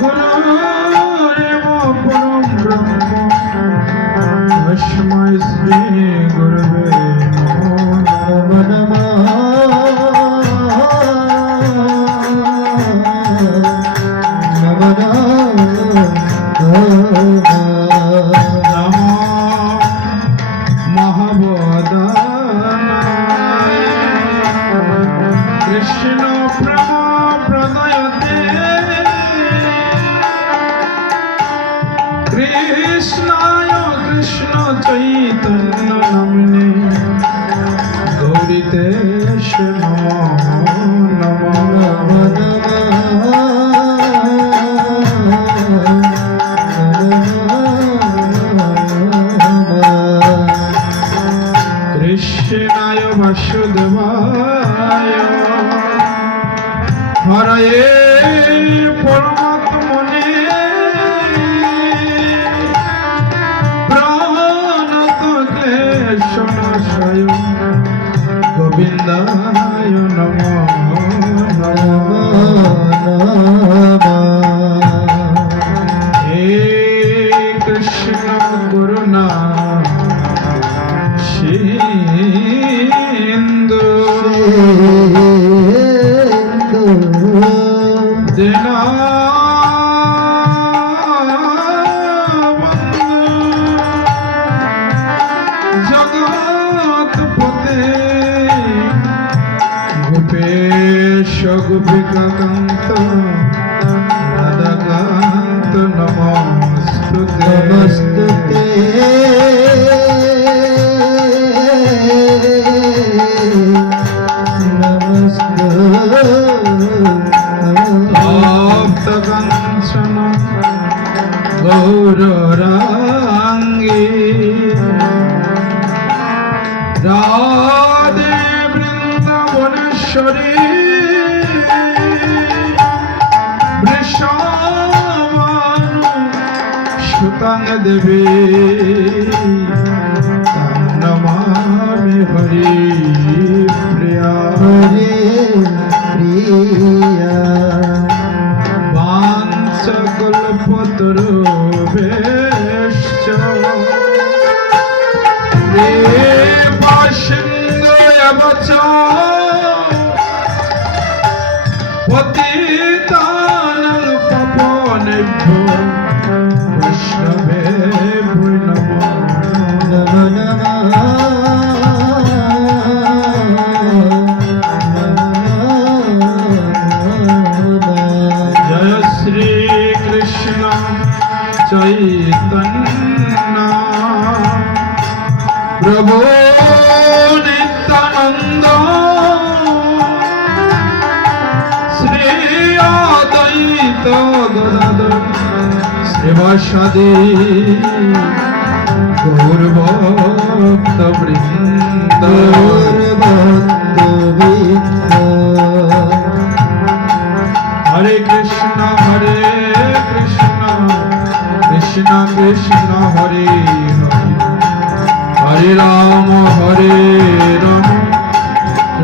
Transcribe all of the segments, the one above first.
गुरुरेव परं ब्रह्म तस्मै श्री गुरवे नमो नमः। कृष्णाय कृष्ण चैतन्य नामिने गौरीतेश नमो नमः। कृष्णाय वासुदेवाय हरये परमात्मने प्रणतक्लेशनाशाय गोविन्दाय नमो नमः। हे कृष्ण करुणा सिन्धु गोपेश गोपिकान्त राधाकान्त नमस्तुते नमस्तुते। भक्तकाञ्चन गौरराङ्गी राधे वृन्दावनेश्वरी वृषभानु सुतां देवी तां नमामि हरि प्रिया हरि प्रिया। वाञ्छकल्पतरुभ्यश्च कृपा सिन्धुभ्यः च पतितानां पावनेभ्यो वैष्णवेभ्यो नमो नमः। जय श्री कृष्ण चैतन्य प्रभु नित्यानंद श्री अद्वैत गदाधर श्रीवासादि गौरभक्त वृंद। हरे कृष्ण कृष्ण कृष्ण हरे हरे हरे राम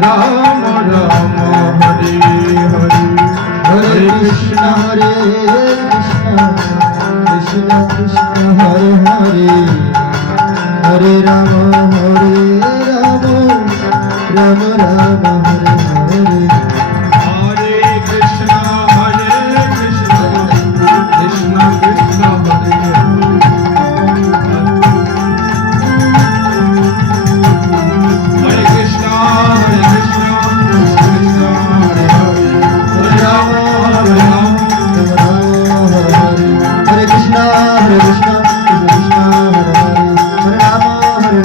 राम राम हरे हरे। हरे कृष्ण कृष्ण कृष्ण हरे हरे हरे राम राम राम हरे हरे। हरे कृष्ण कृष्ण कृष्ण कृष्ण हरे हरे कृष्ण कृष्ण हरे हरे हरे राम राम हरे कृष्ण कृष्ण कृष्ण हरे हरे हरे राम हरे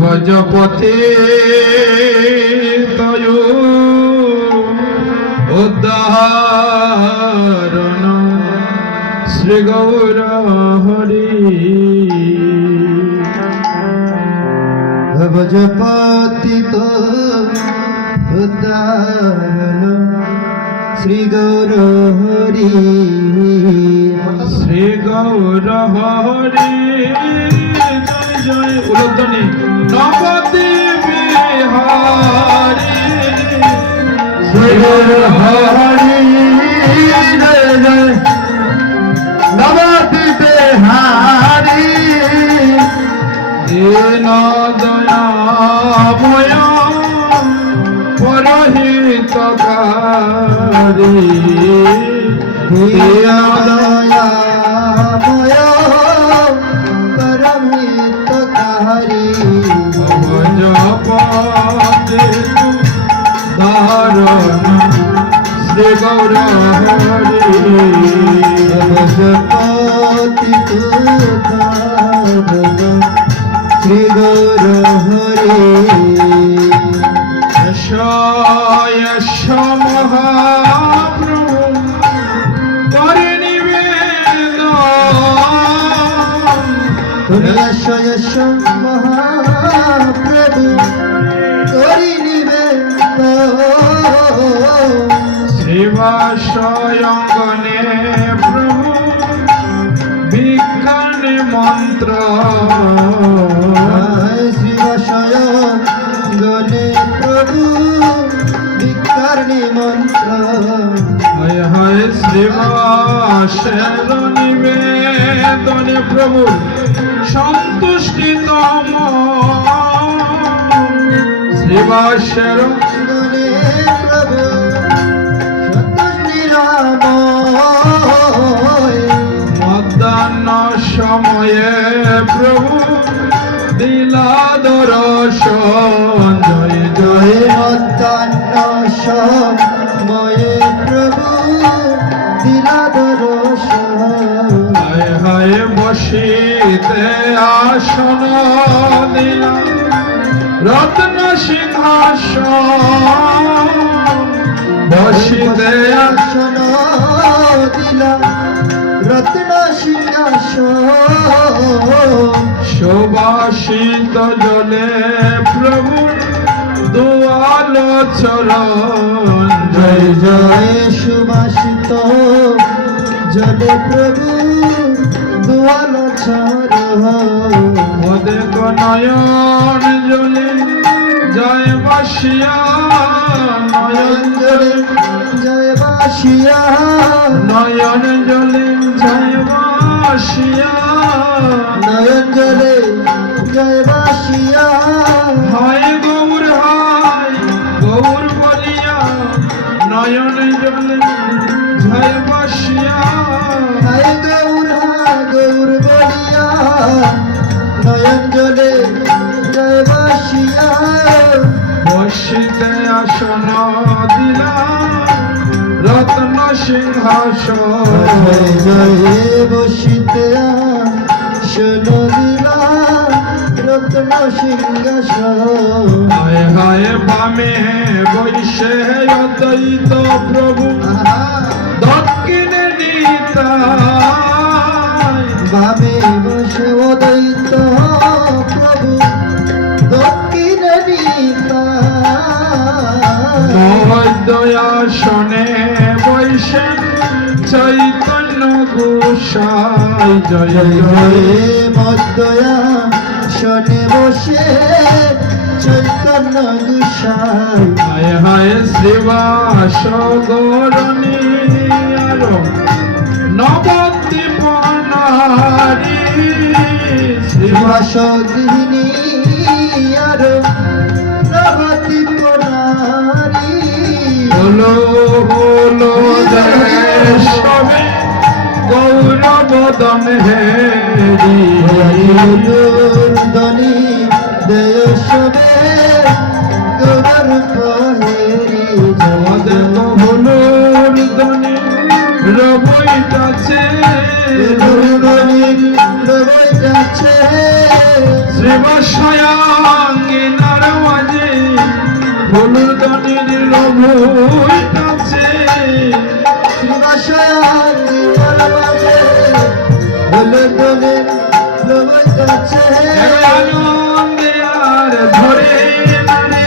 भजपते तयो उद्धारण श्री गौर हरि। भजपति तो उद्धारण श्री गौर हरि श्री गौर हरि। जय जय उलध्वनि नवद्वीप बिहारी श्री गौर हरि দীন দয়াময় পরহিতকারী দীন দয়াময় পরহিতকারী ভজপতি ধারণ শ্রী গৌর হরি ভজপতি শ্রী গৌর হরি যশ মহাপ্রভু করে নিবেদন যশ মহাপ্রভু করি নিবেদন শিবাশয়ঙ্গনে প্রভু বিজ্ঞানে মন্ত্র শিবাশয়ঙ্গনে প্রভু বিজ্ঞানে মন্ত্র হায় হায় শিবাশের নিবেদনে প্রভু সন্তুষ্টিতম শিবাশের প্রভু মধ্যাহ্ন সময়ে প্রভু দিলা দর্শন জয় জয় মধ্যাহ্ন সময়ে প্রভু দিলা দর্শন হায় হায় বসিতে আসন দিলা রত্ন সিংহাসন বসিতে আসন দিলা রত্ন সিংহাসন সুবাসিত জলে প্রভু দুয়াল চরণ জয় জয় সুবাসিত জলে প্রভু দুয়াল চরণ অদেক নয়ন জলে জয় বাসিয়া নয়ন জলে জয় বাসিয়া নয়ন জলে জয় বাসিয়া নয়ন জলে জয় বাসিয়া হায় গৌর বলিয়া নয়ন জলে জয় বাসিয়া হায় গৌর বলিয়া নয়ন জলে জয় বাসিয়া বসিতে আসন দিলা রত্ন সিংহাসন জয় বসিতে আসন দিলা রত্ন সিংহাসন হায় হায় বামে বৈশে অদ্বৈত প্রভু দক্ষিণে নিতাই বামে বসে অদ্বৈত প্রভু দক্ষিণে নিতাই মধ্যয়াসনে বৈশে চৈতন্য গোসাই জয় জয় মধ্যয়াসনে বসে চৈতন্য গোসাই হায় হায় শ্রীবাস গৌরণী নবদ্বীপ নারী শ্রীবাস গৃহিণী আর নবদ্বীপ নারী হলো হলো সবে গৌরবদন হেরি দনি দেয় সবে গৌর হেরি জমদের হলুর দনি রবইটাছে রবইটাছে শ্রীবাসয়াঙ্গিনার মাঝে হলুর দনির রবইটাছে শ্রীবাসয়াঙ্গিনার মাঝে হলুর দনির রবইটাছে আনন্দে আর ধরে নারে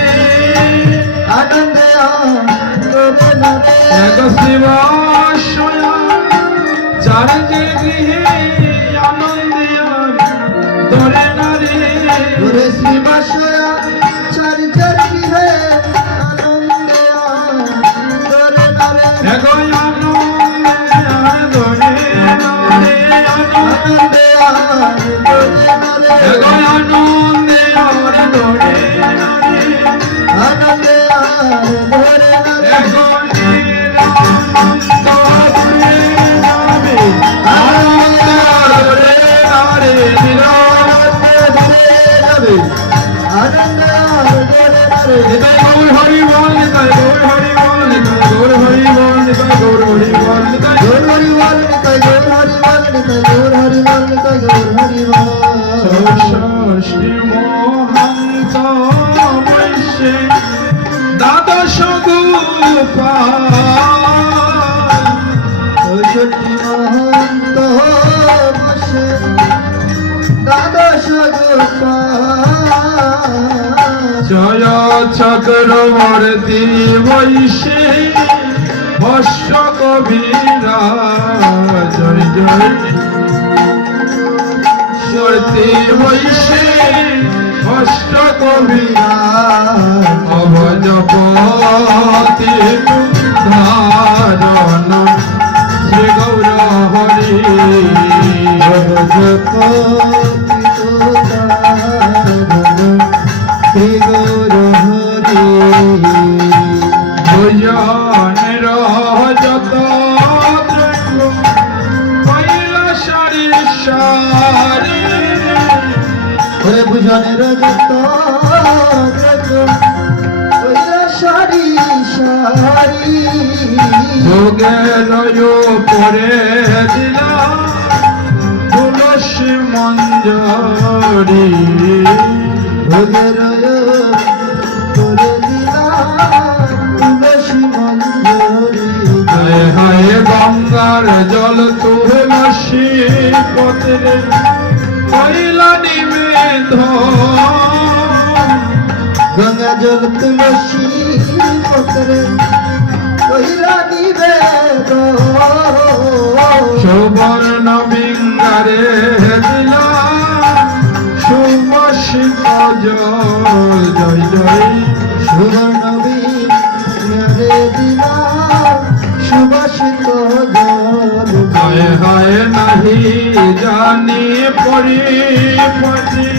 আনন্দে আর ধরে নারে শিবাশয়া চার যে গৃহে আনন্দিয়ার ধরে নারে ধরে শিবাশয়া চার যে গৃহে আনন্দিয়ার ধরে নারে এগো আনন্দিয়ার ধরে নারে আনন্দিয়ার ধরে নারে এগো আনন্দ ধরে নারে আনন্দে আর ধরে না রে এখন নিরানন্দ ঘুরে যাবে আনন্দ ধরে নারে নিরানন্দ ধরে যাবে আনন্দ আর ধরে না রে নিতাই গৌর হরি বল নিতাই গৌর হরি বল নিতাই গৌর হরি বল নিতাই গৌর হরি বল নিতাই গৌর হরি বল নিতাই গৌর হরি বল নিতাই গৌর হরি বল নিতাই গৌর হরি বল ষষ্ঠী মহান্ত বৈশ্যে দ্বাদশ গোপাল ষষ্ঠী মহন্ত বসে দ্বাদশ গোপাল জয় চক্রবর্তী বৈশ্যে ভস্য কবিরা জয় জয় মূর্তি বৈশ্যে ভস্য কবিরা অভজপতি ধারণ শ্রী গৌর হরি শ্রী গৌর হরি ভোজনের যত দ্রব্য কৈলাসারি সারি ওরে ভুজনের যত সারি সারি ভোগের পরে দিলা তুলসী মঞ্জরি ভোগের করে দিলাম তুলসী মঞ্জরি হায় হায় গঙ্গার জল তুলসী পত্রে কইলা নিবেদ গঙ্গা জল তুলসী পত্রে কইরা নিবেদ সুবর্ণ বিঙ্গারে দিলা সুবাসিত জয় জয় জয় সুবর্ণ বিরে দিলাম সুবাসিত জল হায় হায় নাহি জানি পরিপতি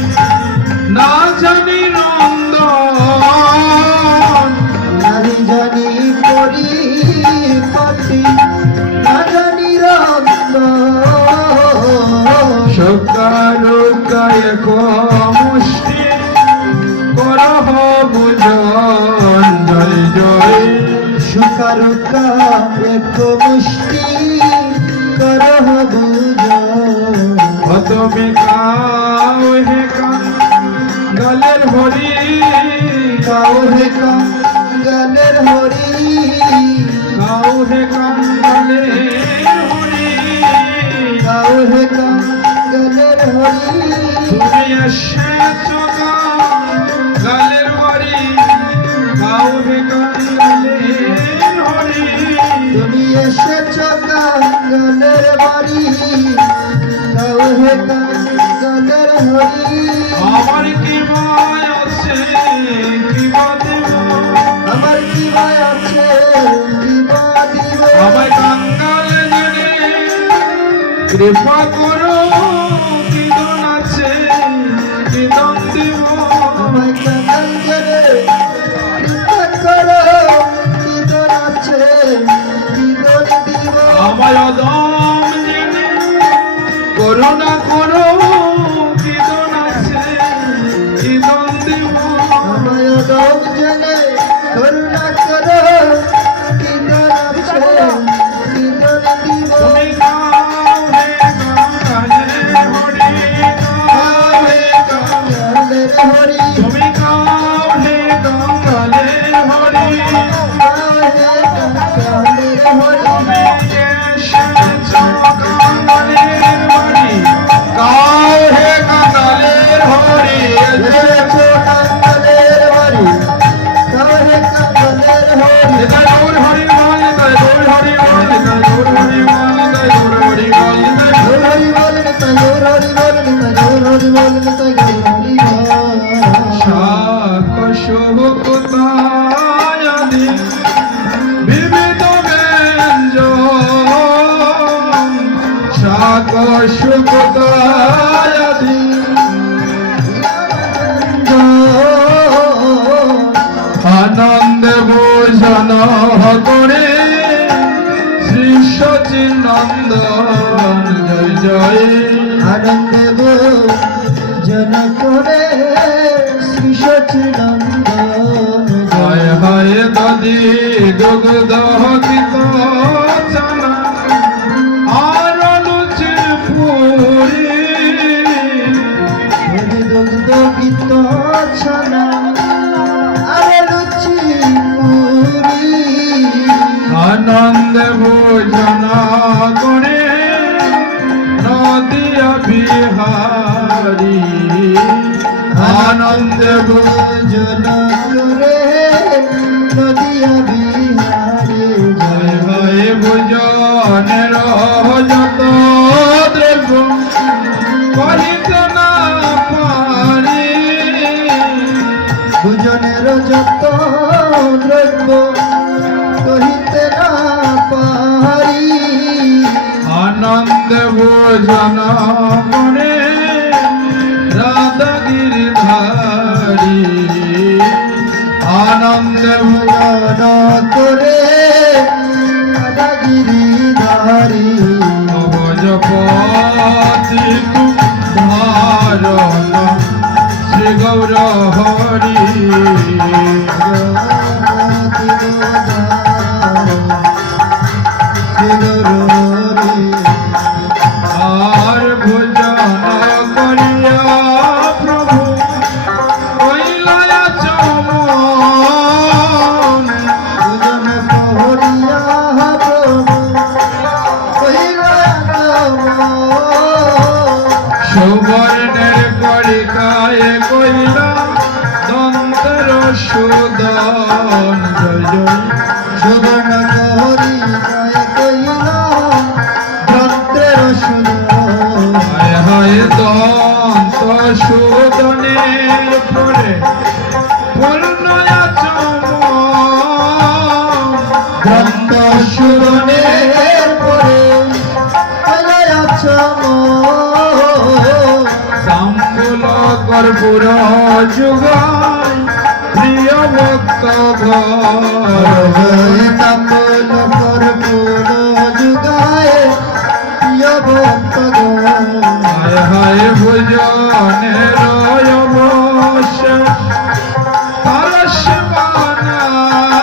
না জানি নন্দন নারী জানি পরিপতি না জানি রক্ত সকারুকায় মুষ্টি করহ বুঝন জয় জয় সুকারুকা এক মুষ্টি করহ বুঝ তুমি কাউ হে কান গলের হরি কাউ হে কাঙ্গালের হরি কাউ হে কান গলের হরি কাউ হে কাঙ্গালের হরি তুমি এসেছো গলের হরি কাউ হে কান গলের হরি তুমি এসেছ কাঙ্গালের বাড়ি কাউ হে কাঙ্গালের হরি আমার কি মায় আছে কি বাদেব আমার কি ভাই আছে কি বা দিব আমায় কাঙ্গাল জেনে কৃপা করো কি দন আছে কি দন দিব আমায় কাঙ্গাল করে কৃপা করো কি দন আছে কি দন দিব আমায় অদম জেনে করুণা করো কি দন আছে কি দন দিব আমায় দম জেনে করুণা করো কি দন আছে কি দন দিব তুমি গাও হে গালে হরি গাও হে গালে কাঙ্গালের হরি তুমি গাও হে গালে হরি কাউ হে কাঙ্গালের হরি তুমি এসেছো কাঙ্গালের বাড়ি করে শ্রী সচিন নন্দন জয় জয় আনন্দে ভোজন করে শ্রী সচিনন্দন হায় হায় দধি দুগ্ধ গীত চানা আর লুচি পুরি দুগ্ধ গীত ছানা আরে লুচি পুরি আনন্দ ভোজন করে নদিয়া বিহারী আনন্দ ভোজন করে নদিয়া বিহারে জয় হয় ভোজনের যত দ্রব্য করিতে না পারি ভোজনের যত দ্রব্য কহিতে না পারি আনন্দ ভোজন করে রাধাগিরি ধারী আনন্দ ভোজন করে রাধাগিরি ধারী ভোজপতি ধারণ শ্রী গৌর হরি আর ভোজন করিয়া প্রভু কইলা চমন সুবর্ণের করিকায় কইলা দন্তের সুদন জয় জয় সুবর্ণ গৌরী জয় কইলা ভদ্রের সুন্দর হায় হায় দন্ত সুদনের পরে পূর্ণয়া চমন ভক্ত সুরনের পরে তাম্বুল কর্পূর যুগায় প্রিয় ভক্ত ঘর তাম্বুল কর্পূর যুগায় প্রিয় ভক্ত হায় হায় ভোজনের অবশেষ তার শিবানায়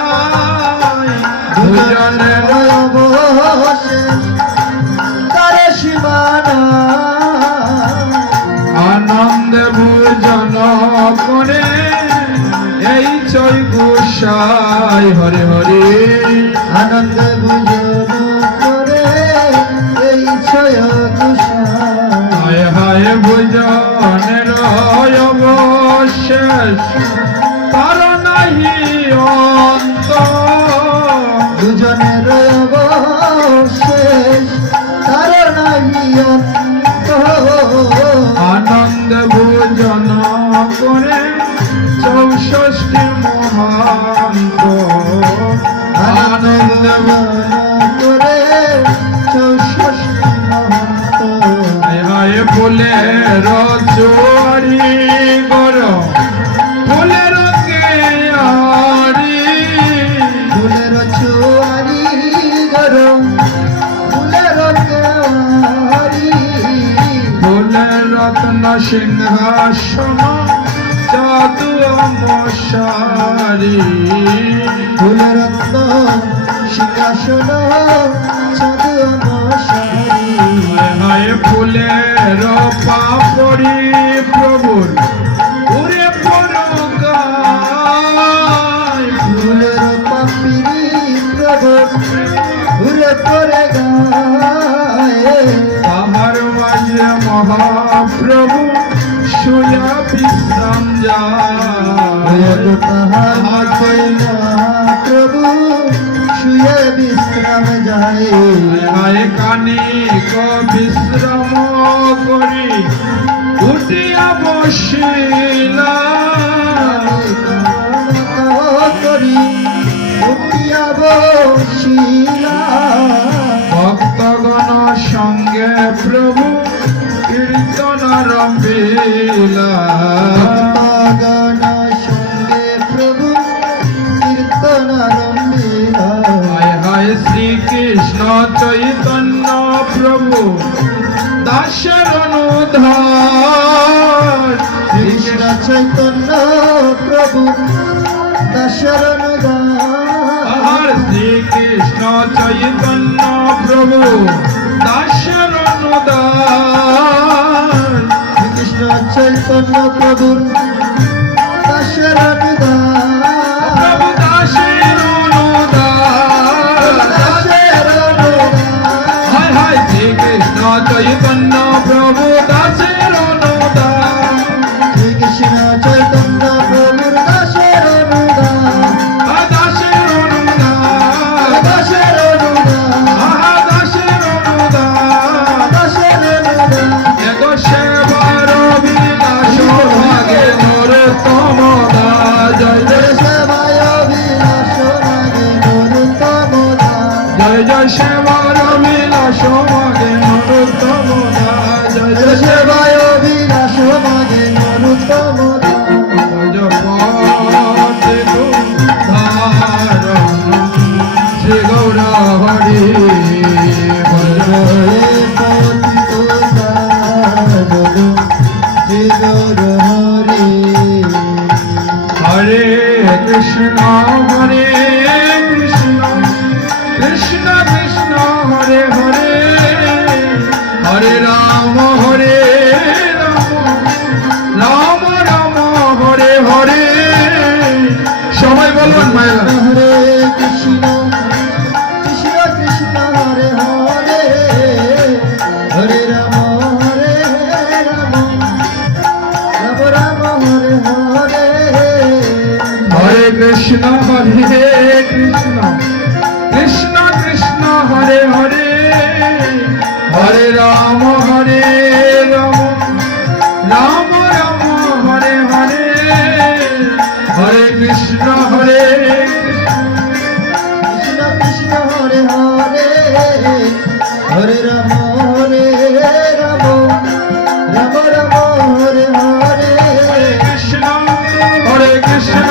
ভোজনের তারে শিবানা আনন্দ ভোজন করে এই চৈ গোসাই হরে হরে আনন্দ ভোজন করে এই ছয় হায় হায় ভোজনের অবশেষ তার নাহি অন্ত দুজনের অবশেষ তার নাহি অন্ত আনন্দ ভোজন করে 64 মহান্ত আনন্দ করে 64 মহন্ত হায় হায় ফুলের চুয়ারি গর ফুলের কেয়ারি ফুলের চুয়ারি গরম ফুলের কেওয়ারি ফুলের রত্ন সিংহাসন জাদু মশারি ফুলের রত্ন সিংহাসন চাঁদ মশারি হায় হায় ফুলের পাপড়ি প্রভুর উড়ে পরগায় ফুলের পাপিরি প্রভু ঘুরে পড়ে গায়ে তাহার মাঝে মহাপ্রভু শুয়া বিশ্রাম যায় তাহার মাঝে প্রভু শুয়ে বিশ্রাম যায় হায় কানিক বিশ্রাম করি উঠিয়া বসিলা করি উঠিয়া বসিলা ভক্তগণ সঙ্গে প্রভু কীর্তন রம்பிলা ভক্তগণ সঙ্গে প্রভু কীর্তন রম্বিলা শ্রীকৃষ্ণ চৈতন্য প্রভু দাসের অনুধার কৃষ্ণ চৈতন্য প্রভু দাসের আর শ্রীকৃষ্ণ চৈতন্য প্রভু দাসের অনুদান কৃষ্ণ চৈতন্য প্রভু দাসের প্রভু দাসের অনুদান হায় হায় শ্রীকৃষ্ণ চৈতন্য প্রভু দাসের অনুদান কৃষ্ণ চৈতন্য প্রভু দাসের দাসের অনুদান দাসের দাসের অনুদান দাসের এগো সেবার অভিলাষ ভাগে নরোত্তম দাস জয় জয় সেবায় অভিলাষ লাগে নরোত্তম জয় জয় সেবার অভিলাষ ভাগে নরোত্তম দাস জয় জয় সেবায় অভিলাষ লাগে নরোত্তম ভজপতে ধার শ্রী গৌর হরি ভজ হরে কৃষ্ণ হরে কৃষ্ণ কৃষ্ণ কৃষ্ণ হরে হরে হরে রাম রাম রাম হরে হরে সবাই বলুন মায়েরা হরে কৃষ্ণ কৃষ্ণ কৃষ্ণ হরে হরে হরে রাম রাম রাম হরে হরে হরে কৃষ্ণ কৃষ্ণ কৃষ্ণ কৃষ্ণ হরে হরে হরে রাম রাম রাম রাম হরে হরে হরে কৃষ্ণ কৃষ্ণ কৃষ্ণ হরে হরে হরে রাম রাম রাম রাম হরে হরে কৃষ্ণ কৃষ্ণ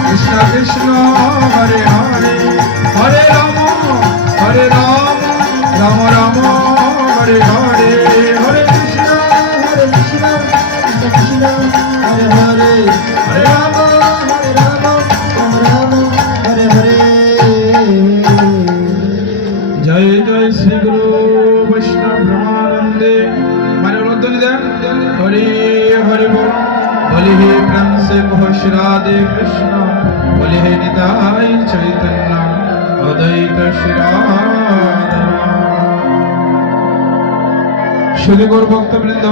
কৃষ্ণ কৃষ্ণ হরে হরে হরে রাম রাম রাম হরে হরে হরে কৃষ্ণ হরে কৃষ্ণ কৃষ্ণ কৃষ্ণ হরে হরে হরে রাম রাম রাম হরে হরে জয় জয় শ্রী গুরু বৈষ্ণব ব্রহ্মানন্দে মানে উদ্যোগী দেন হরি হরি বল বলি হে প্রেম সে কহ শ্রী রাধে কৃষ্ণ বলি হে নিতাই চৈতন্য অদ্বৈত শ্রী রাধা শুধু গৌর ভক্তবৃন্দ